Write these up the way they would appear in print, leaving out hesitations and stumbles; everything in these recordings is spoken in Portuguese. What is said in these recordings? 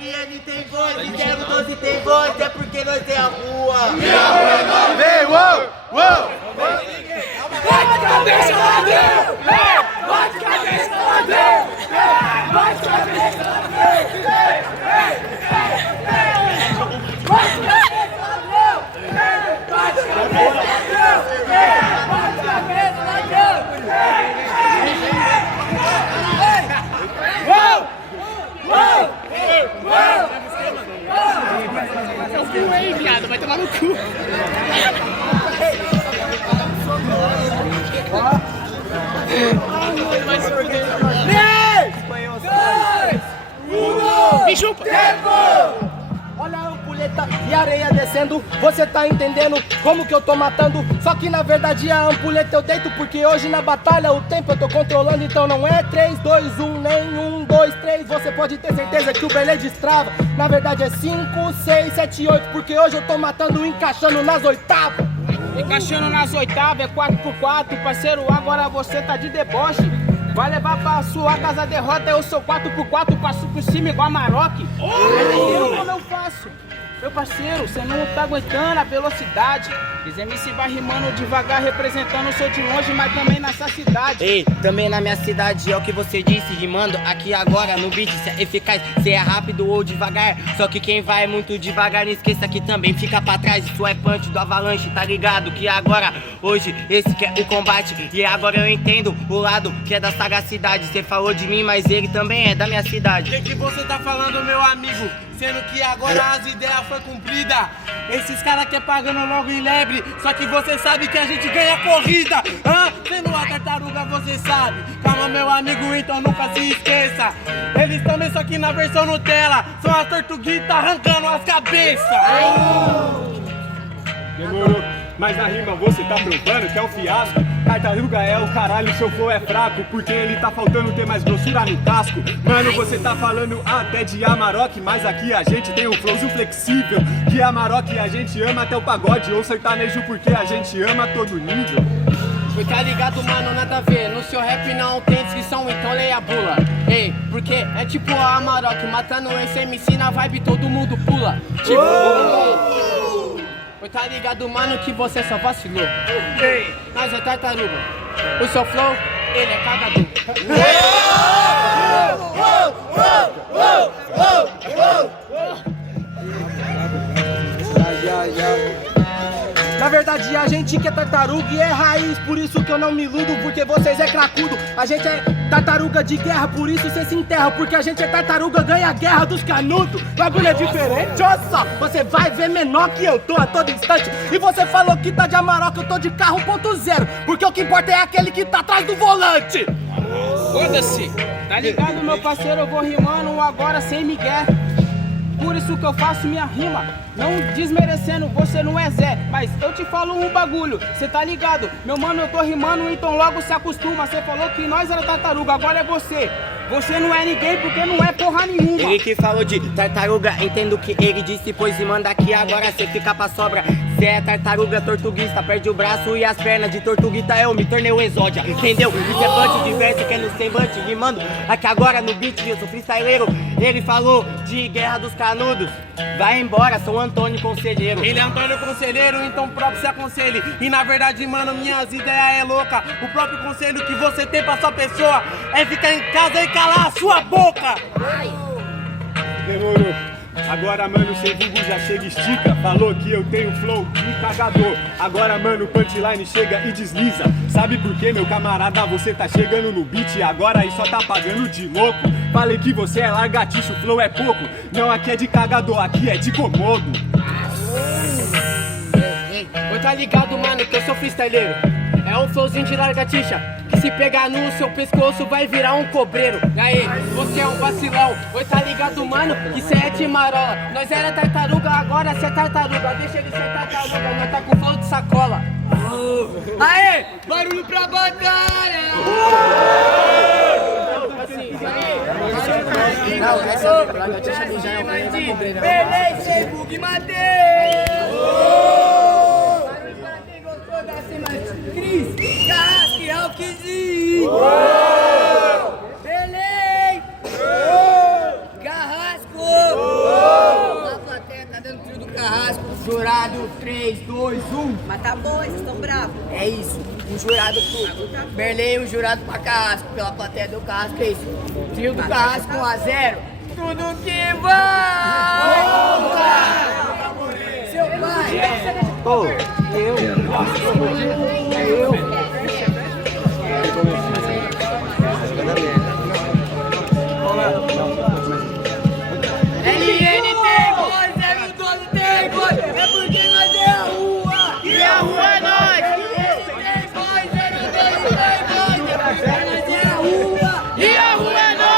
RN tem voz, e 012 tem voz, é porque nós tem a rua. E a rua é nós. Vem, uou, uou. Bate cabeça, ladrão! Bate cabeça, ladrão! Bate cabeça, ladrão! Bate cabeça, ladrão! Bate cabeça, ladrão! Bate cabeça, ladrão! Uou! Uou! Uou! É o cu aí, viado, vai tomar no cu. Vai se fuder. 3, 2, 1, Me chupa. tempo! Olha a ampulheta e a areia descendo, você tá entendendo como que eu tô matando? Só que na verdade a ampulheta eu deito, porque hoje na batalha o tempo eu tô controlando. Então não é 3, 2, 1, nem 1, 2, 3. Você pode ter certeza que o Belê destrava. Na verdade é 5, 6, 7, 8, porque hoje eu tô matando encaixando nas oitavas. Encaixando nas oitavas, é 4x4, parceiro, agora você tá de deboche. Vai levar pra sua casa a derrota, eu sou 4x4, passo por cima igual a Maroc. Entendeu como eu faço? Meu parceiro, você não tá aguentando a velocidade. Os MC vai rimando devagar, representando, sou de longe, mas também nessa cidade. Ei, também na minha cidade é o que você disse, rimando aqui agora no beat. Se é eficaz, se é rápido ou devagar. Só que quem vai muito devagar, não esqueça que também fica pra trás. Isso é punch do avalanche, tá ligado? Que agora, hoje, esse que é o combate. E agora eu entendo o lado que é da sagacidade. Você falou de mim, mas ele também é da minha cidade. O que você tá falando, meu amigo? Sendo que agora as ideias foi cumprida. Esses caras quer pagando logo em lebre. Só que você sabe que a gente ganha corrida. Sendo a tartaruga você sabe. Calma, meu amigo, então nunca se esqueça. Eles também, só que na versão Nutella, são as tortuguitas arrancando as cabeças. Demorou. Mas na rima você tá provando que é um fiasco. Tartaruga é o caralho, seu flow é fraco. Porque ele tá faltando ter mais grossura no casco. Mano, você tá falando até de Amarok, mas aqui a gente tem um flowzinho flexível. Que Amarok a gente ama até o pagode ou sertanejo, porque a gente ama todo nível. Tá ligado, mano, nada a ver. No seu rap não tem descrição, então leia a bula. Ei, porque é tipo a Amarok matando esse MC na vibe, todo mundo pula. Tipo, tá ligado, mano, que você só vacilou. Ei, nós é tartaruga. O seu flow, ele é cagador. Na verdade a gente que é tartaruga e é raiz, por isso que eu não me iludo, porque vocês é cracudo. A gente é tartaruga de guerra, por isso cê se enterra, porque a gente é tartaruga, ganha a guerra dos canudos. Bagulho é diferente, olha só, você vai ver menor que eu tô a todo instante. E você falou que tá de Amarok, eu tô de carro 1.0, porque o que importa é aquele que tá atrás do volante. Foda-se. Tá ligado, meu parceiro, eu vou rimando agora sem migué. Por isso que eu faço minha rima, não desmerecendo, você não é Zé. Mas eu te falo um bagulho, cê tá ligado? Meu mano, eu tô rimando, então logo se acostuma. Cê falou que nós era tartaruga, agora é você. Você não é ninguém porque não é porra nenhuma. Ele que falou de tartaruga, entendo o que ele disse, pois e manda aqui agora cê fica pra sobra. Cê é tartaruga tortuguista, perde o braço e as pernas de tortuguita, eu me tornei o exódia, entendeu? Isso é punch de verso que é no semblante, rimando aqui agora no beat, eu sou freestyleiro. Ele falou de guerra dos canudos, vai embora, sou Antônio Conselheiro. Ele é Antônio Conselheiro, então próprio se aconselhe. E na verdade, mano, minhas ideias é louca. O próprio conselho que você tem pra sua pessoa é ficar em casa e calar a sua boca. Demorou. Agora, mano, seu vulgo já chega e estica. Falou que eu tenho flow de cagador. Agora, mano, o punchline chega e desliza. Sabe por quê, meu camarada? Você tá chegando no beat e agora aí só tá pagando de louco. Falei que você é largatiço, o flow é pouco. Não, aqui é de cagador, aqui é de comodo. Oi, tá ligado, mano, que eu sou freestyleiro. É um flowzinho de largatixa, que se pegar no seu pescoço vai virar um cobreiro. E aí, você é um vacilão. Oi, tá ligado, mano, que cê é de marola. Nós era tartaruga, agora cê é tartaruga. Deixa ele ser tartaruga, nós tá com flow de sacola. Aê, barulho pra batalha! Não, essa largatixa do já é uma cobreira. Beleza, sem bug, matei! Cris, Carrasque, Alquizinho! Belém! Carrasco! Carrasco, jurado 3, 2, 1. Mas tá bom, vocês estão bravos. É isso, um jurado pro Berlei, um jurado pra Carrasco, pela plateia do Carrasco, é isso. Trio do Carrasco 1 a 0. Tudo que vai! Seu pai! Pô, LN tem voz, M12 tem voz, é porque nós é a rua, e a rua é nós. Tem voz, M12 tem voz, é porque nós é a rua, e a rua é nós.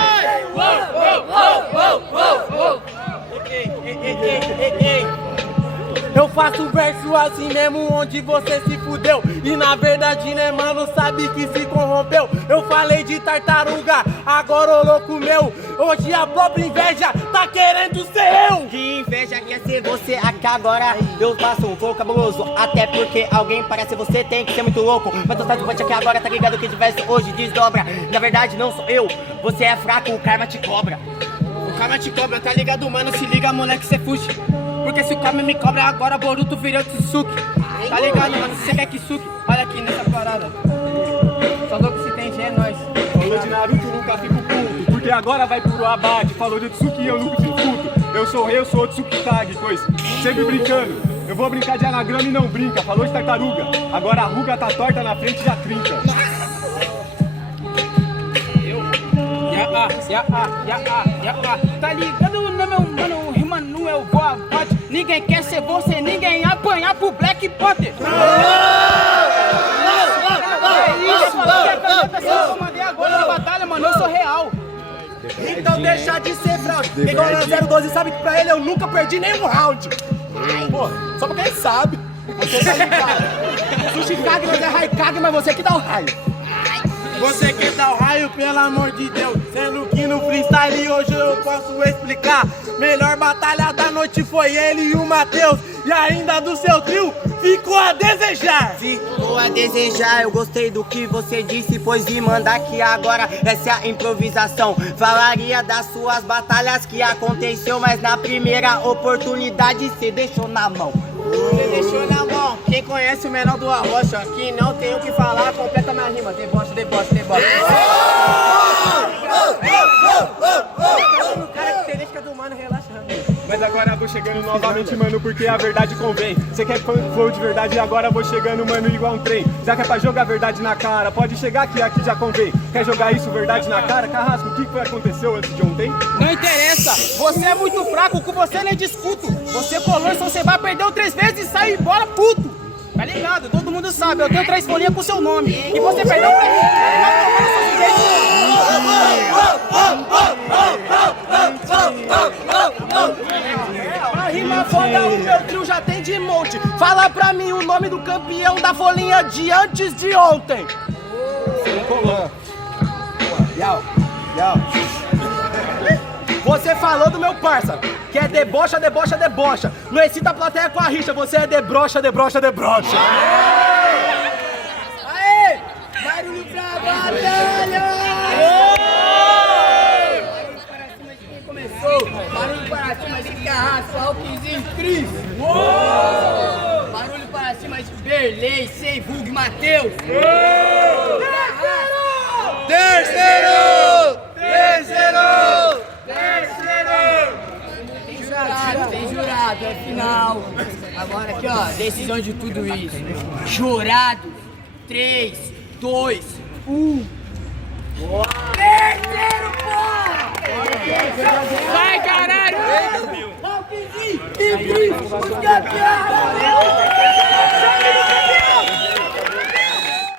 Eu faço verso assim mesmo onde você se fudeu. E na verdade, né, mano, sabe que se corrompeu. Eu falei de tartaruga, agora o louco meu. Hoje a própria inveja tá querendo ser eu. Que inveja quer ser você aqui agora. Eu faço um pouco cabuloso, até porque alguém parece você tem que ser muito louco. Mas tu tá de bote aqui agora, tá ligado que tivesse hoje desdobra. Na verdade não sou eu, você é fraco, o karma te cobra. O karma te cobra, tá ligado, mano? Se liga, moleque, cê fuge. Porque se o Kami me cobra agora, Boruto virou Tsuki. Tá ligado, mano? Se você quer Kisuki, olha aqui nessa parada. Só louco se tem G, é nóis. Falou de Naruto, nunca fico puto, porque agora vai pro abate. Falou de Tsuki, eu nunca fico puto. Eu sou Tsukitagi, coisa. Sempre brincando. Eu vou brincar de anagrama e não brinca. Falou de tartaruga, agora a ruga tá torta na frente e já trinca. Tá ligado, meu mano, Rimanuel Boabate. Ninguém quer ser você, ninguém apanhar pro Black Panther. É isso, mano. Eu mandei agora na batalha, mano, eu sou real. então deixa de ser fraude. Igual na 012 sabe que pra ele eu nunca perdi nenhum round. Pô, só pra quem sabe. Você tá ligado. Sushi Kage, nós é Raikage, mas você que dá o raio. Você quer dar o raio, pelo amor de Deus. Sendo que no freestyle hoje eu posso explicar. Melhor batalha da noite foi ele e o Matheus. E ainda do seu trio ficou a desejar. Ficou a desejar, eu gostei do que você disse. Pois de mandar que agora essa é a improvisação. Falaria das suas batalhas que aconteceu, mas na primeira oportunidade cê deixou na mão. Você deixou na mão. Quem conhece o menor do Arrocha, aqui não tem o que falar, completa minha rima. Deboche, deboche, deboche. O cara que você deixa do mano relaxando. Mas agora eu vou chegando novamente, mano, porque a verdade convém. Você quer flow de verdade e agora eu vou chegando, mano, igual um trem. Já que é pra jogar a verdade na cara, pode chegar que aqui já convém. Quer jogar isso, verdade na cara? Carrasco, o que foi aconteceu antes de ontem? Não interessa, você é muito fraco, com você nem discuto. Você colou, só você vai perder 3 vezes e sai embora puto. Tá ligado? Todo mundo sabe, eu tenho 3 folhinhas com seu nome. E você perdeu pra mim. A rima foda, o meu trio já tem de monte. Fala pra mim o nome do campeão da folhinha de antes de ontem. Você falou do meu parça, que é debocha, debocha, debocha. Não excita a plateia com a rixa, você é debrocha, debrocha, debrocha. Aê! Barulho pra batalha! Barulho para cima de Carrasco, Alquinzinho, Cris. Barulho para cima de Berlei, Seivug, Matheus. Terceiro! Tem jurado, é final. Agora aqui, ó, decisão de tudo isso. Jurado, 3, 2, 1. Terceiro, porra! Vai, caralho! Alquinzinho e Cris, os campeões!